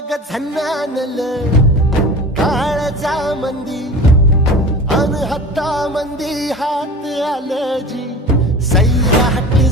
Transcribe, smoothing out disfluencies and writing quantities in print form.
ग झन्नानल काळजा मंदी अन हत्ता मंदी हात आलं जी सैराट